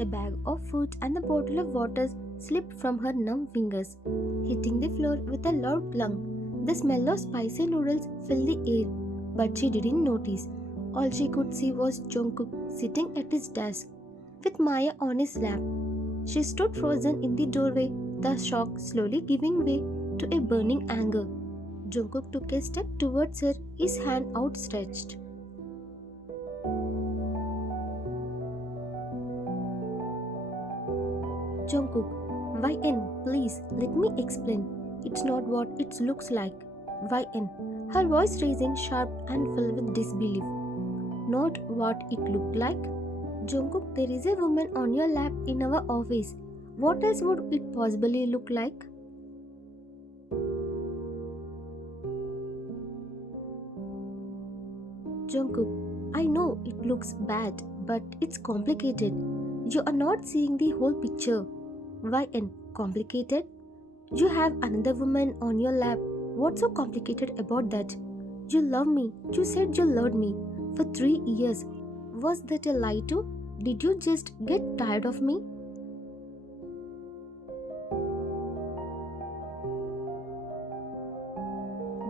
The bag of food and the bottle of water slipped from her numb fingers, hitting the floor with a loud clunk. The smell of spicy noodles filled the air, but she didn't notice. All she could see was Jungkook sitting at his desk, with Maya on his lap. She stood frozen in the doorway, the shock slowly giving way to a burning anger. Jungkook took a step towards her, his hand outstretched. Jungkook, YN, please let me explain. It's not what it looks like. YN, her voice raising sharp and filled with disbelief. Not what it looked like? Jungkook, there is a woman on your lap in our office. What else would it possibly look like? Jungkook, I know it looks bad, but it's complicated. You are not seeing the whole picture. YN, complicated? You have another woman on your lap. What's so complicated about that? You love me. You said you loved me for 3 years. Was that a lie too? Did you just get tired of me?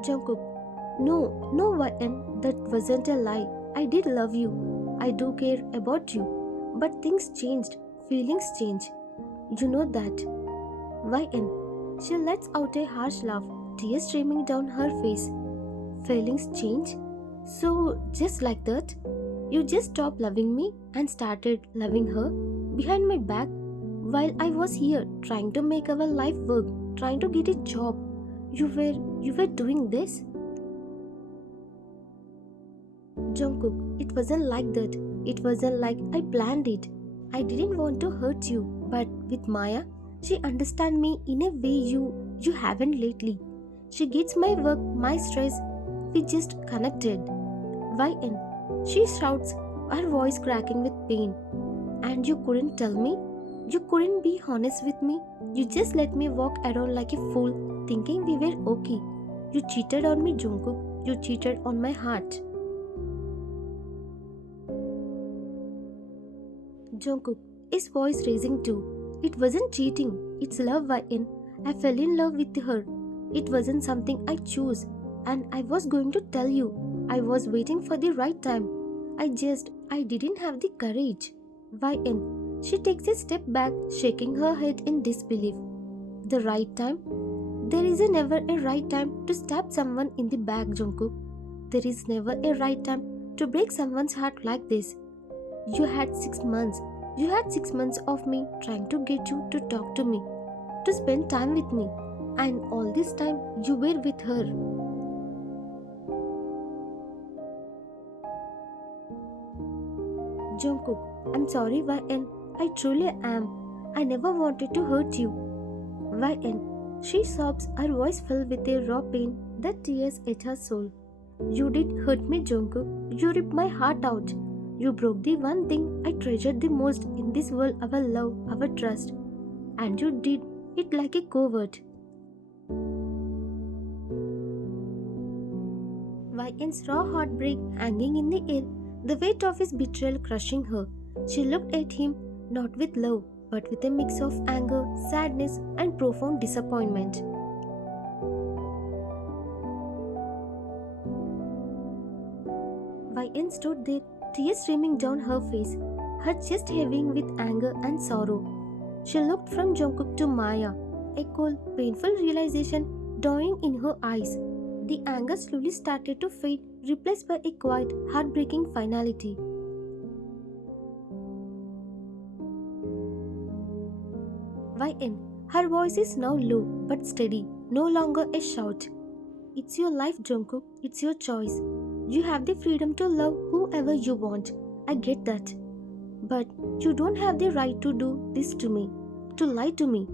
Jungkook, no, YN, that wasn't a lie. I did love you. I do care about you. But things changed. Feelings change. You know that. YN. She lets out a harsh laugh, tears streaming down her face. Feelings change? So, just like that? You just stopped loving me and started loving her behind my back while I was here trying to make our life work, trying to get a job. You were doing this? Jungkook, it wasn't like that. It wasn't like I planned it. I didn't want to hurt you, but with Maya, she understands me in a way you haven't lately. She gets my work, my stress. We just connected. YN. She shouts, her voice cracking with pain. And you couldn't tell me? You couldn't be honest with me? You just let me walk around like a fool, thinking we were okay. You cheated on me, Jungkook. You cheated on my heart. Jungkook, his voice raising too. It wasn't cheating. It's love, YN. I fell in love with her. It wasn't something I chose. And I was going to tell you. I was waiting for the right time. I didn't have the courage. YN. She takes a step back, shaking her head in disbelief. The right time? There is never a right time to stab someone in the back, Jungkook. There is never a right time to break someone's heart like this. You had 6 months. You had 6 months of me trying to get you to talk to me, to spend time with me. And all this time, you were with her. Jungkook, I'm sorry, YN. I truly am. I never wanted to hurt you. YN. She sobs, her voice filled with a raw pain that tears at her soul. You did hurt me, Jungkook. You ripped my heart out. You broke the one thing I treasured the most in this world, our love, our trust. And you did it like a coward. YN's raw heartbreak hanging in the air, the weight of his betrayal crushing her. She looked at him not with love, but with a mix of anger, sadness, and profound disappointment. YN stood there, tears streaming down her face, her chest heaving with anger and sorrow. She looked from Jungkook to Maya, a cold, painful realization dawning in her eyes. The anger slowly started to fade, replaced by a quiet, heartbreaking finality. YN. Her voice is now low but steady, no longer a shout. It's your life, Jungkook. It's your choice. You have the freedom to love whoever you want. I get that. But you don't have the right to do this to me, to lie to me,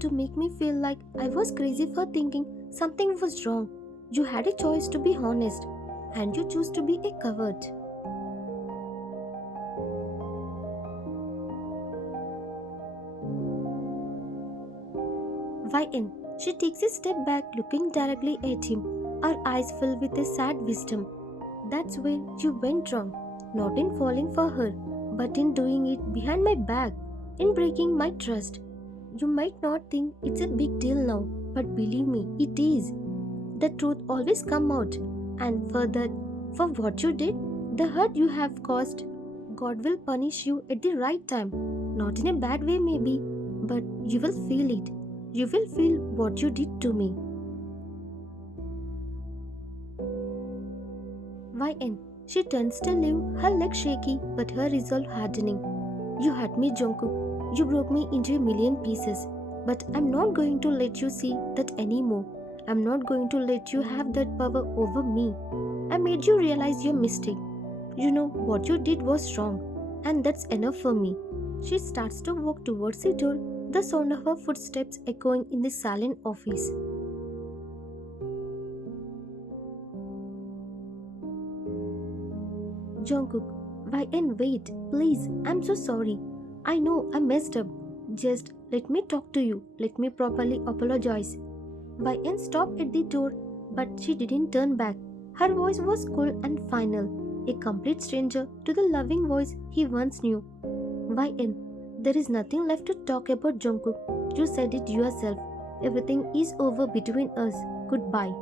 to make me feel like I was crazy for thinking something was wrong. You had a choice to be honest, and you choose to be a coward. YN. She takes a step back, looking directly at him, her eyes filled with a sad wisdom. That's where you went wrong, not in falling for her, but in doing it behind my back. in breaking my trust. You might not think it's a big deal now, but believe me, it is. The truth always come out, and for that, for what you did, the hurt you have caused, God will punish you at the right time. Not in a bad way maybe, but you will feel it. You will feel what you did to me. YN. She turns to leave, her legs shaky but her resolve hardening. You hurt me, Jungkook. You broke me into a million pieces. But I'm not going to let you see that anymore. I'm not going to let you have that power over me. I made you realize your mistake. You know what you did was wrong, and that's enough for me. She starts to walk towards the door, the sound of her footsteps echoing in the silent office. Jungkook, why and wait, please, I'm so sorry. I know I messed up. Just let me talk to you. Let me properly apologize. YN stopped at the door, but she didn't turn back. Her voice was cool and final, a complete stranger to the loving voice he once knew. YN, there is nothing left to talk about, Jungkook. You said it yourself. Everything is over between us. Goodbye.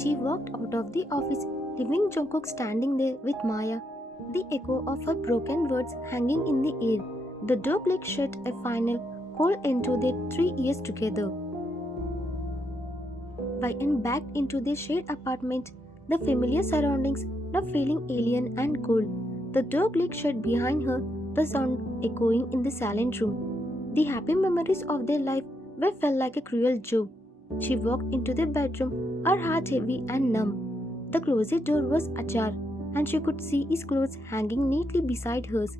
She walked out of the office, leaving Jungkook standing there with Maya, the echo of her broken words hanging in the air. The door clicked shut, a final, cold end to their 3 years together. YN backed into the shared apartment, the familiar surroundings now feeling alien and cold. The door clicked shut behind her, the sound echoing in the silent room. The happy memories of their life were felt like a cruel joke. She walked into the bedroom, her heart heavy and numb. The closet door was ajar, and she could see his clothes hanging neatly beside hers.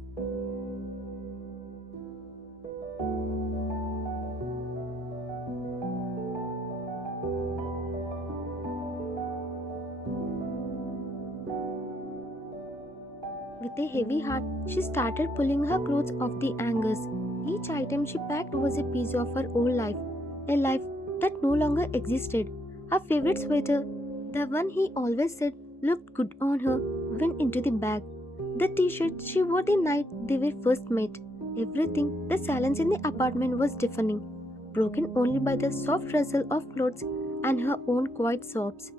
With a heavy heart, she started pulling her clothes off the hangers. Each item she packed was a piece of her old life, a life that no longer existed. Her favorite sweater, the one he always said looked good on her, went into the bag. The t-shirt she wore the night they were first met. Everything, the silence in the apartment was deafening, broken only by the soft rustle of clothes and her own quiet sobs.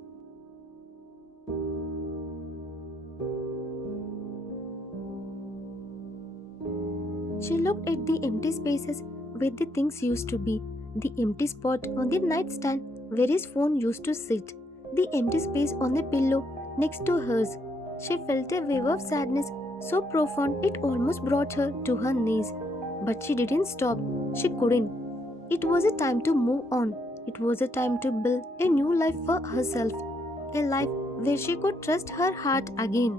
She looked at the empty spaces where the things used to be, the empty spot on the nightstand where his phone used to sit, the empty space on the pillow next to hers. She felt a wave of sadness so profound it almost brought her to her knees. But she didn't stop. She couldn't. It was a time to move on. It was a time to build a new life for herself, a life where she could trust her heart again.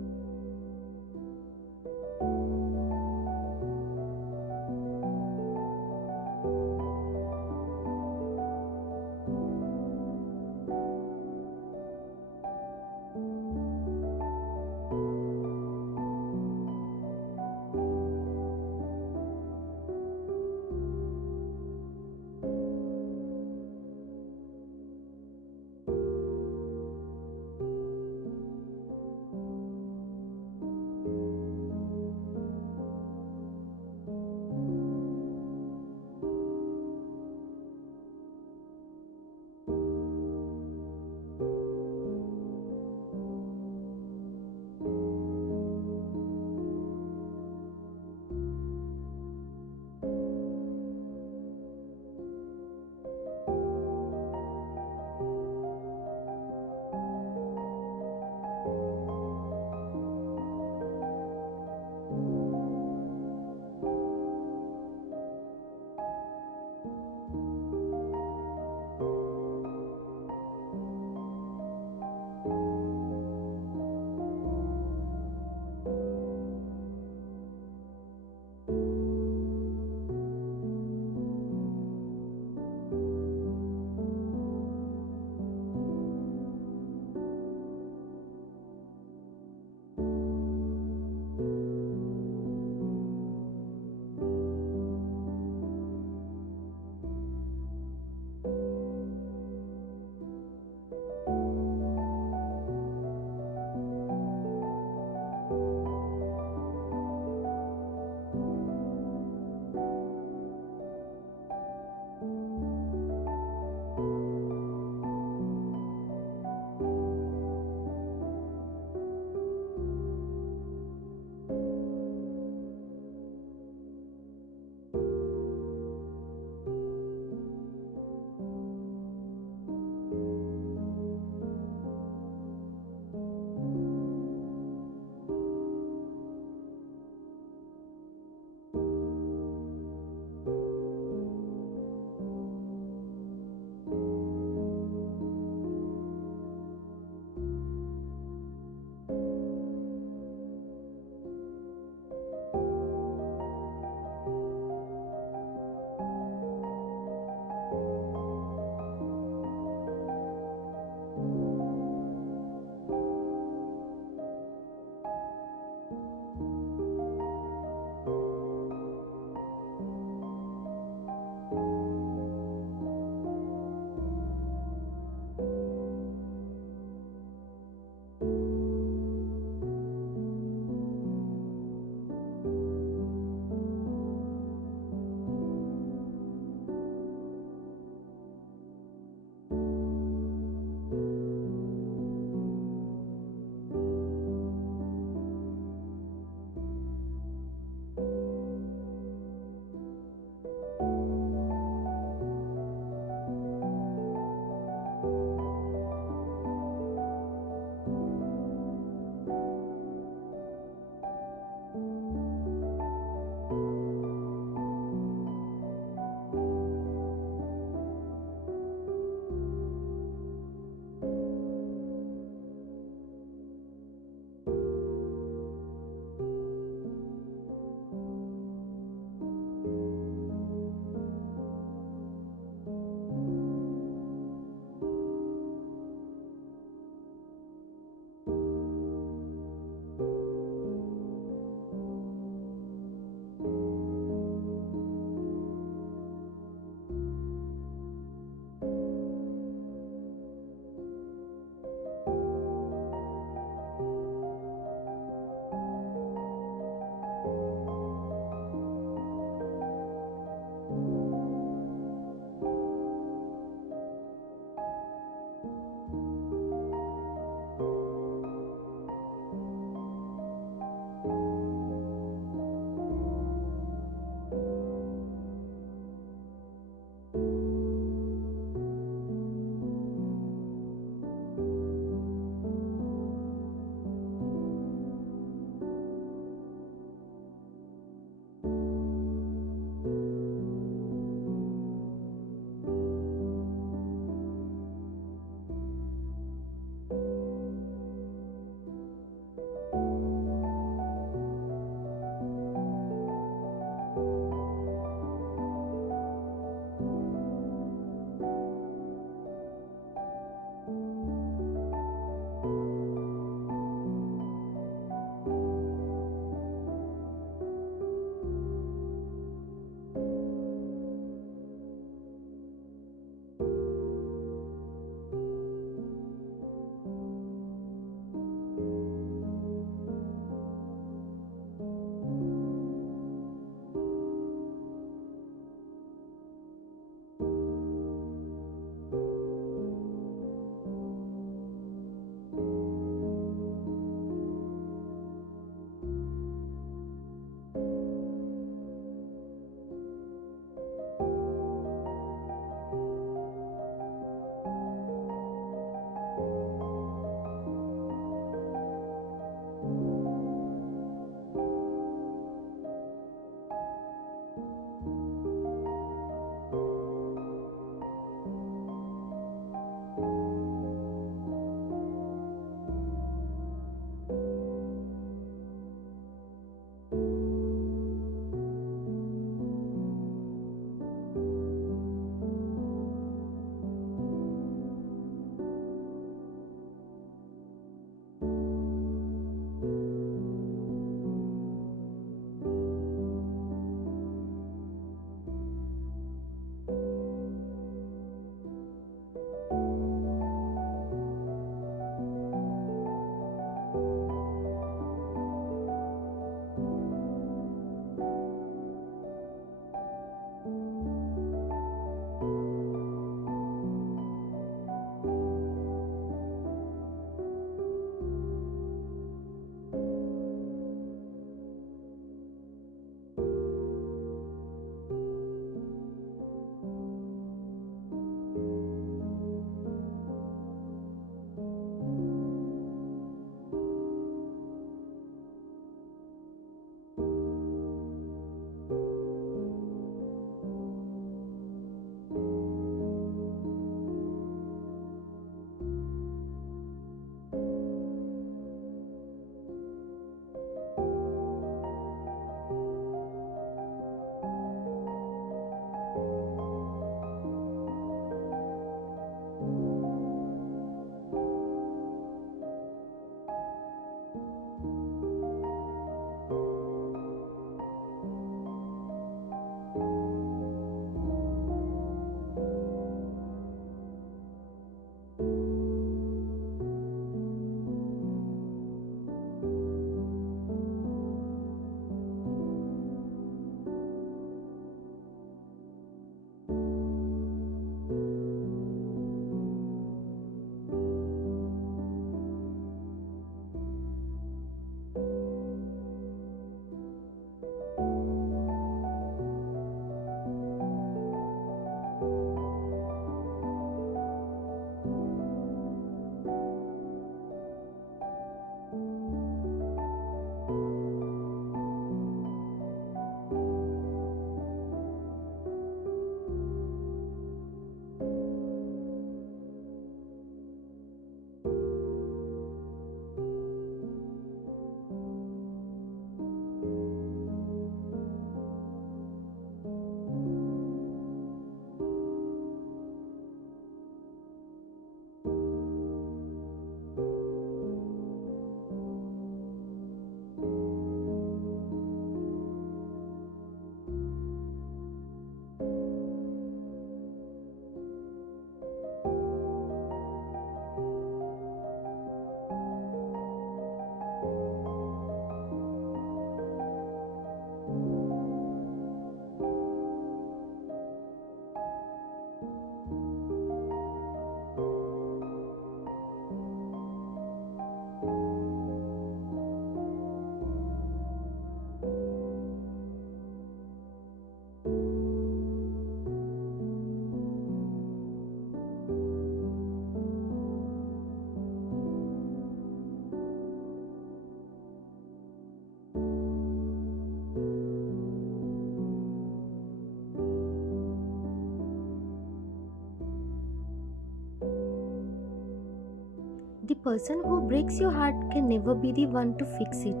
The person who breaks your heart can never be the one to fix it.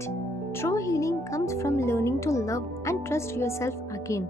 True healing comes from learning to love and trust yourself again.